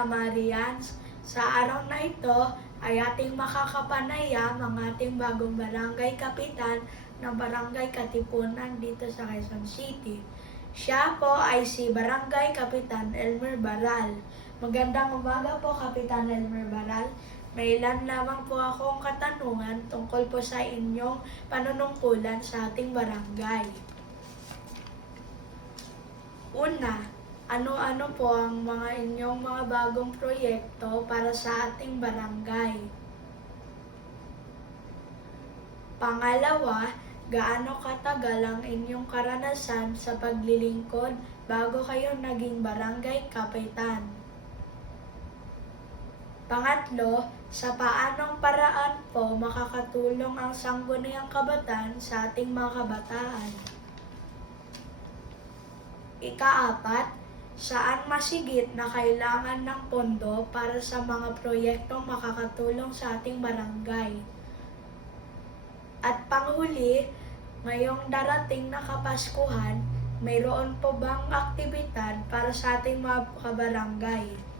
Kamarians. Sa araw na ito ay ating makakapanayam ang ating bagong barangay kapitan ng Barangay Katipunan dito sa Quezon City. Siya po ay si Barangay Kapitan Elmer Baral. Magandang umaga po, Kapitan Elmer Baral. May ilan lamang po akong katanungan tungkol po sa inyong panunungkulan sa ating barangay. Una, ano-ano po ang mga inyong mga bagong proyekto para sa ating barangay? Pangalawa, gaano katagal ang inyong karanasan sa paglilingkod bago kayo naging barangay kapitan? Pangatlo, sa paanong paraan po makakatulong ang Sangguniang Kabataan sa ating mga kabataan? Ikaapat, saan masigit na kailangan ng pondo para sa mga proyektong makakatulong sa ating barangay? At panghuli, ngayong darating na Kapaskuhan, mayroon po bang aktibidad para sa ating mga kabarangay?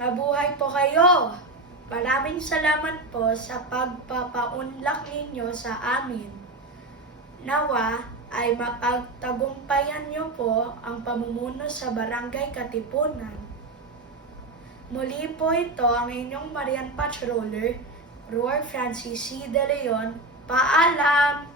Mabuhay po kayo! Maraming salamat po sa pagpapaunlak ninyo sa amin. Nawa ay mapagtagumpayan niyo po ang pamumuno sa Barangay Katipunan. Muli po ito ang inyong Marian Patroller, Roar Francis C. De Leon. Paalam!